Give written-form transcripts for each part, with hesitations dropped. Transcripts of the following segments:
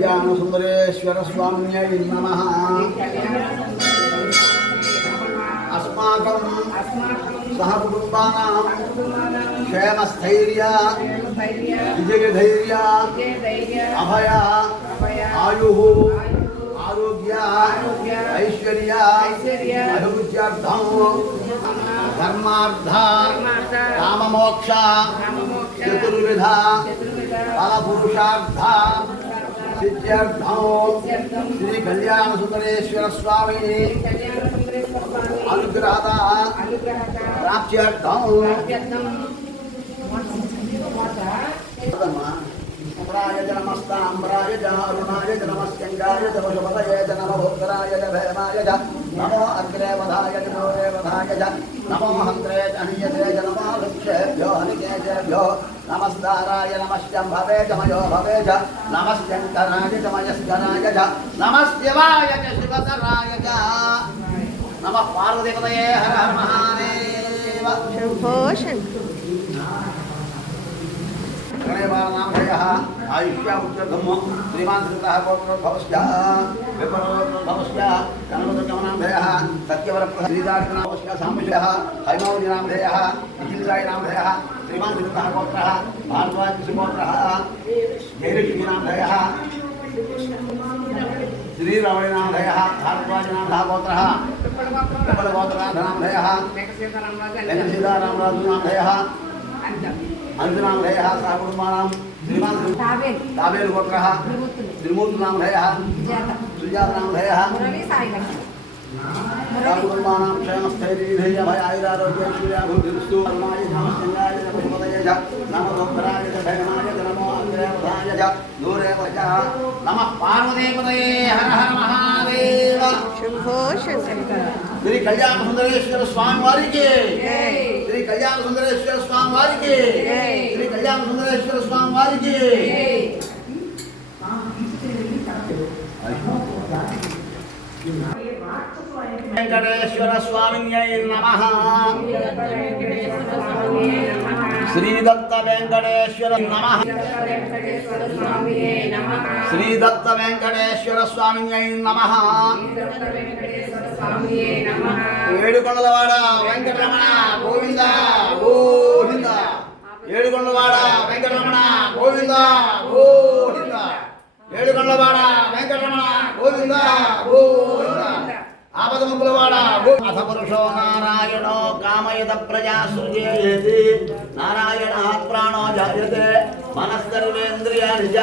కళ్యాణ సుందరేశ్వర స్వామిన్యై నమః. అస్మాకం సహ కుటుంబానాం క్షేమస్థైర్య విజయధైర్య అభయ ఆయు ఆరోగ్య ఐశ్వర్య అభివృద్ధ్యర్థం ధర్మార్థ కామమోక్ష చతుర్విధ ఫలపురుషార్థ సిద్ధ్యర్థం శ్రీ కళ్యాణ సుందరేశ్వర స్వామి అనుగ్రహత ప్రాప్త్యర్థం అమరాయ నమస్తాంబరాయ అరుణాయ నమస్యంగాయ వశుపతయే నమోత్తరాయ భేమాయ నమో అగ్రేవధాయ నమోరేవధాయ నమో హంత్రే హనియతే నమో వృక్షేభ్యో హనికేశేభ్యో నమస్తారాయ నమశ్యంభవే మయో భవే నమశ్యంకరాయ మయస్కరాయ నమశివాయ శివతరాయ నమః పార్వతీపతయే హర హర మహాదేవ శంభో శంకర్. గణేవానామధేయః ఆయుష్యాముచ్చర్ధం శ్రీమాన్ శ్రీతః గోత్రోద్భవస్య విప్రోద్భవస్య గణపతినామధేయః సత్యవరప్రసాదార్కనామస్య సాంబశయః హైమౌలినామధేయః నిఖిలరాయనామధేయః శ్రీమాన్ శ్రీతః గోత్రః భారద్వాజగోత్రః జయలక్ష్మీనామధేయః శ్రీరమణనామధేయః భారద్వాజనామధేయః గోత్రః విపలగోత్రనామధేయః వెంకటసీతారామరాజునామధేయః అంజనామధేయః సహ కుటుంబానాం శ్రీమాన్ తాబేలు గోత్రః త్రిమూర్తినామధేయః సుజాతనామధేయః సహ కుటుంబానాం క్షేమస్థైర్య భయ ఆయురారోగ్యైశ్వర్యాభివృద్ధిరస్తు అరుణాయ నమస్యంగాయ పుష్పతయే నమోత్తరాయ భయమాయ నమో అగ్రేవధాయ దూరేవచ నమః పార్వతీపతయే హర హర మహాదేవ శంభో శంకర. శ్రీ కళ్యాణ సుందరేశ్వర స్వామి వారికి శ్రీ కళ్యాణ సుందరేశ్వర స్వామి వారికి శ్రీ కళ్యాణ సుందరేశ్వర స్వామి వారికి వెంకటేశ్వర స్వామిన్యై నమః. శ్రీదత్త వెంకటేశ్వర నమః. శ్రీదత్త వెంకటేశ్వర స్వామిన్యై నమః. ఏడుకొండలవాడ వెంకటరమణ గోవింద గోవింద. ఏడుకొండలవాడ వెంకటరమణ గోవింద గోవింద. ఏడుకొండలవాడ వెంకటరమణ గోవింద గోవింద. ఆపదముకులవాడ అథ పురుషో నారాయణో కామయత ప్రజా సృజేయతి. నారాయణ ప్రాణో జాయతే మనస్తర్వేంద్రియాణి చ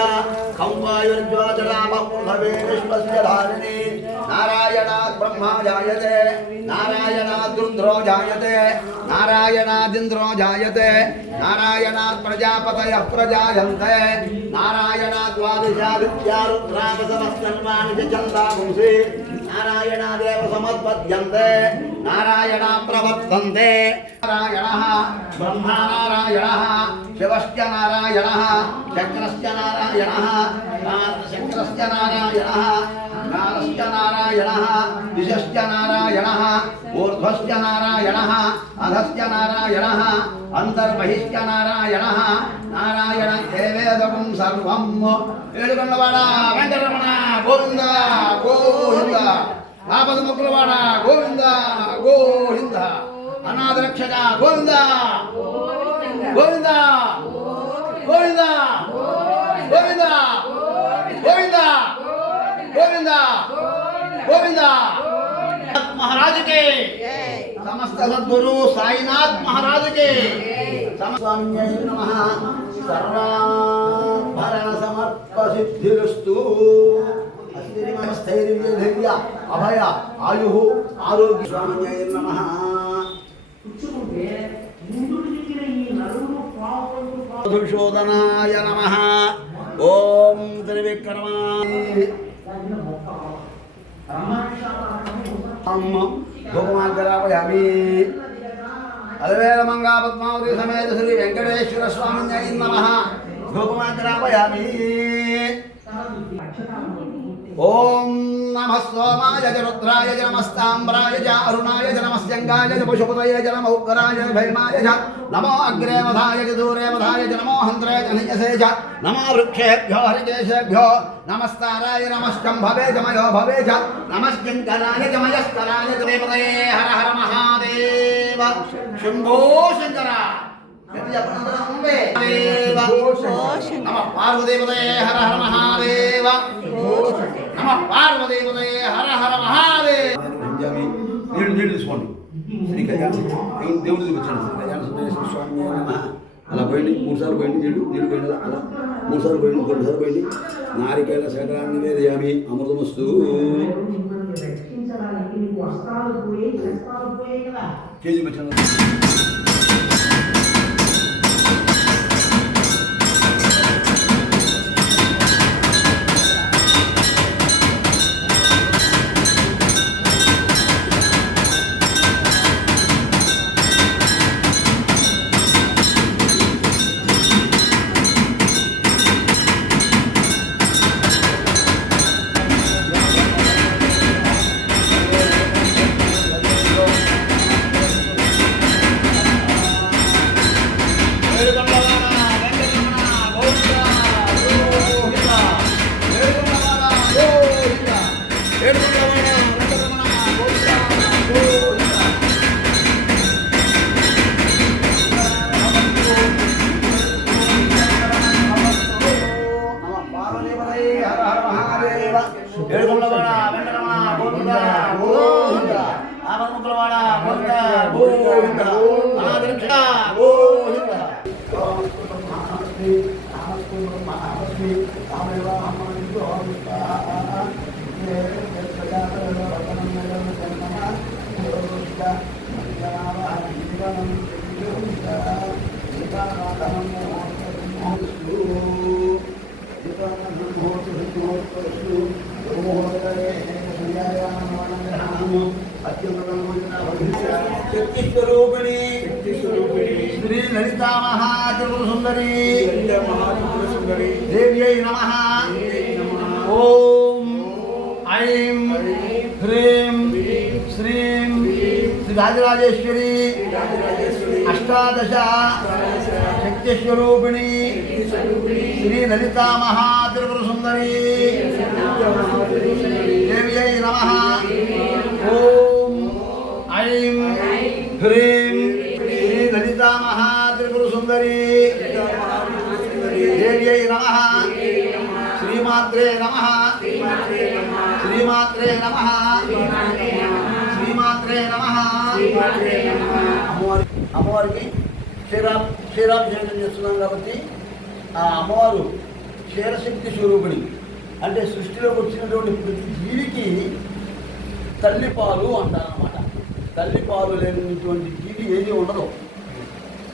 కంపాయుర్జ్యోతిరామ పృథవే విశ్వస్య ధారిణి. నారాయణాత్ బ్రహ్మా జాయతే నారాయణాత్ రుద్రో జాయతే నారాయణాదింద్రో జాయతే నారాయణాత్ ప్రజాపతయః ప్రజాయంతే నారాయణాత్ ద్వాదశాదిత్యా రుద్రామ సమస్తర్వాణి చ ఛందాంసి. నారాయణాదేవ సమత్పద్యంతే నారాయణ ప్రవర్తంతే. నారాయణః బ్రహ్మా నారాయణః శివశ్చ నారాయణః చక్రశ్చ నారాయణః శంకరశ్చ నారాయణః జ్ఞానశ్చ నారాయణః దిశశ్చ నారాయణః ఊర్ధ్వశ్చ నారాయణః అధశ్చ నారాయణః అంతర్బహిశ్చ నారాయణః. నారాయణ ఏవేదకం సర్వం. ఏడుకొండలవాడ వెంకటరమణ గోవింద గోవింద. ఆపదముకులవాడ గోవింద గోవింద. అనాథరక్షక గోవింద గోవింద గోవింద గోవింద గోవింద గోవింద గోవింద. మహారాజుకి సమస్త సద్గురు సాయినాథ్ మహారాజుకి స్వామిన్యై నమః. సర్వాభరణ సమర్ప సిద్ధిరస్తు. స్థైర్య అభయ ఆయు ఆరోగ్య స్వామిన్యై నమః. మధుసూదనాయ నమః. ఓం త్రివిక్రమాయ ధూమాగ్రాపయామి. అలవేల మంగా పద్మావతి సమేత శ్రీ వెంకటేశ్వర స్వామిన్యై నమః. ధూమాగ్రాపయామి. ఓం నమః సోమాయ చ రుద్రాయ చ నమస్తాంబ్రాయ చ అరుణాయ చ నమస్యంగాయ చ పశుపతయ చ నమో ఉగ్రాయ చ భైమాయ చ నమో అగ్రే వధాయ చ దూరే వధాయ చ నమో హంత్రే చ నియసే చ నమో వృక్షేభ్యో హరికేశేభ్యో నమస్తారాయ నమశ్చంభవే చ మయో భవే చ నమశ్చంకరాయ చ మయస్కరాయ చ దేవతయే హర హర మహాదేవ శంభో శంకర నమ పార్వదేవతయే హర హర మహాదేవ నమ పార్వదేవతయే హర హర మహాదేవ. నీళ్ళు తీసుకోండి. శ్రీ కళ్యాణ దేవుడు చూపించండి. శ్రీ కళ్యాణ సుందరేశ్వర స్వామి అలా పోయింది 3 సార్లు పోయింది. నీళ్ళు పోయింది అలా 3 సార్లు పోయింది 2 సార్లు పోయింది. నారికేళ శేఖరాన్ని నివేదయామి అమృతమస్తు. కేజీ పెట్టండి. శ్రీ లలితా మహాత్రిపుర సుందరి దేవ్యై నమః. ఓం ఐం హ్రీం శ్రీం శ్రీ రాజరాజేశ్వరి అష్టాదశ శక్తిస్వరూపిణి శ్రీ లలితా మహాత్రిపుర సుందరి దేవ్యై నమః. ఓం ఐం హ్రీం శ్రీ లలితా మహాత్రిపుర సుందరి దేవ్యై నమః. శ్రీమాత్రే నమః. శ్రీమాత్రే నమః. శ్రీమాత్రే నమః. అమ్మవారికి క్షీరాభిషేకం చేస్తున్నాం కాబట్టి ఆ అమ్మవారు క్షీరశక్తి స్వరూపిణి. అంటే సృష్టిలోకి వచ్చినటువంటి ప్రతి జీవికి తల్లిపాలు అంటారన్నమాట. తల్లిపాలు లేనటువంటి జీవి ఏది ఉండదు.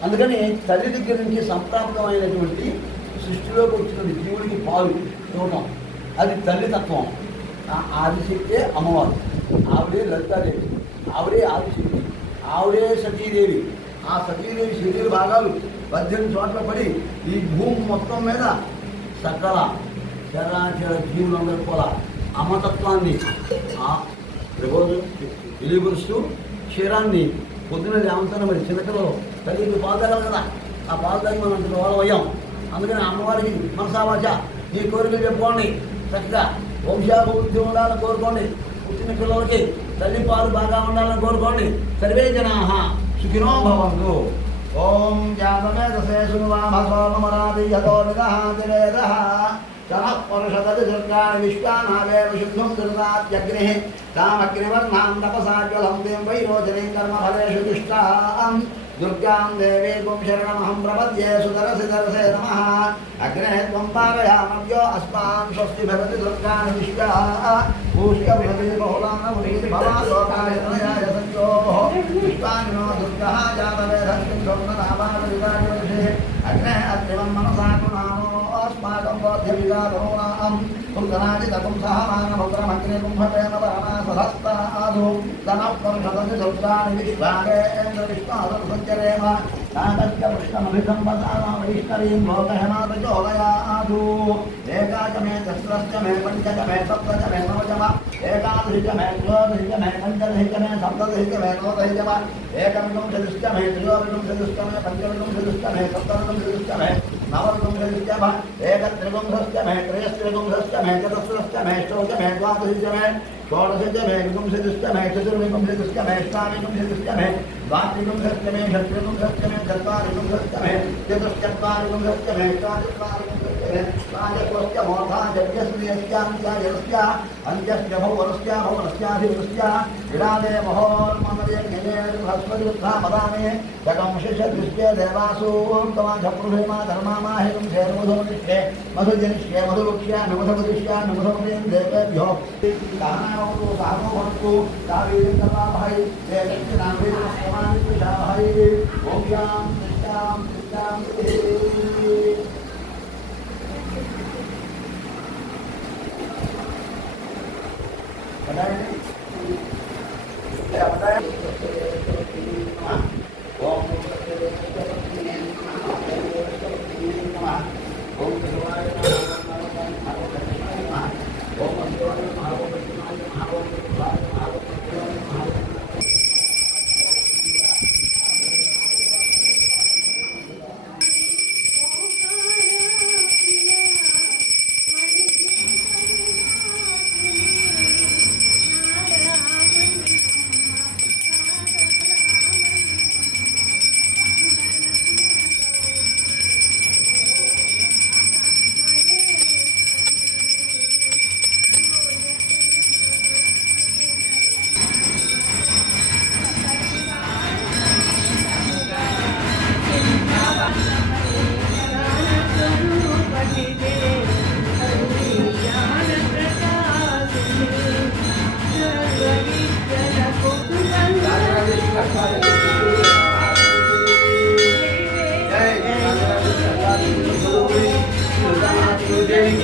అందుకని తల్లి దగ్గర నుంచి సంప్రాప్తమైనటువంటి సృష్టిలోకి వచ్చిన జీవుడికి పాలు ఇవ్వటం అది తల్లితత్వం. ఆదిశక్తే అమ్మవారు. ఆవిడే లలితాదేవి, ఆవిడే ఆదిశక్తి, ఆవిడే సతీదేవి. ఆ సతీదేవి శరీర భాగాలు 18 చోట్ల పడి ఈ భూమి మొత్తం మీద సకల చరాచర జీవులందరూ కూడా అమతత్వాన్ని ప్రబోధం తెలియపరుస్తూ క్షీరాన్ని పొద్దున లేవంతాను మరి చిన్నపిల్లలు తల్లికి పాలు తాగాలి కదా. ఆ పాలు తాగి మనం అంత వాళ్ళం అయ్యాం. అందుకని అమ్మవారికి మనసావాచ ఈ కోరికలు చెప్పుకోండి. చక్కగా వంశాభివృద్ధి ఉండాలని కోరుకోండి. పుట్టిన పిల్లలకి తల్లి పాలు బాగా ఉండాలని కోరుకోండి. సర్వే జనాః సుఖినో భవంతు. ఓం జాతవేదసే సువామరాదియతో నిదహాతిరేదః చమః పరుషదతి దుర్గాణి విశ్వానావేవ శుద్ధం దుర్గాత్యగ్నిః తామగ్నివర్ణాం తపసాజ్వలం దేం వైరోచనీం కర్మఫలేషు దుష్టాం దుర్గాం దేవీం శరణమహం ప్రపద్యే సుదరసి దరసే నమః. అగ్నే త్వం పారయామవ్యో అస్మాన్ స్వస్తి భవతి దుర్గాణి విశ్వా పూష్య భవతి బహుళానముని భవాలోకాయ తనయాయ సంయోః విశ్వానినో దుర్గః జాతవేదస్మిన్ స్వర్ణనామావిదాయే అగ్నే అగ్నివం మనసా కునామో अस्माकं बोध्यविदारोणां कुन्दनादितकं सहमानभद्रमग्ने कुम्भतेन वरणासहस्तादो दनः परिषदति दुर्गाणि विश्वारेन्द्रविश्वासं सञ्चरेम नागस्य पुष्टमभिसंवदामवैष्करीं लोकहमातचोदयातु एकाच मे चतुरश्च मे पञ्चच मे सप्तच मे नवच वा एकादशिच मे द्वादशिच मे पञ्चदशिच मे सप्तदशिच मे नवदशिच वा एकविंशतिश्च मे त्रयोविंशतिश्च मे पञ्चविंशतिश्च मे सप्तविंशतिश्च मे नवविंशतिश्च वा एकत्रिविंशश्च मे त्रयस्त्रिविंशश्च मे चतुस्रश्च मे षोडश मे द्वादशिच मे षोडशश्च मे विंशतिश्च मे चतुर्विंशतिश्च मे अष्टाविंशतिश्च मे द्वात्रिविंशश्च मे षट्त्रिविंशश्च मे चत्वारिविंशश्च मे चतुश्चत्वारिविंशश्च मे चतुर्विंशश्च मे राजकोश्च मोधाजव्यस्त्रियस्यान्त्याजलस्य अन्त्यस्य भुवनस्य भुवनस्याधिपस्य विराजे महोन्मदयज्ञेर्बृहस्पतिरुद्धा मदामे जगंशिषदृष्ट्ये देवासु तमाधप्रुभेमा धर्मामाहितं शेर्मधुमदिष्ये मधुजनिष्ये मधुवक्ष्यामि मधुवदिष्यामि मधुमदेन देवेभ्यो सहनावतु सहनो भवतु कावीर्यं सर्वाभै देवस्य नामैः नमः भाई ओम शाम शाम शाम बताएं क्या बताएं ओम जय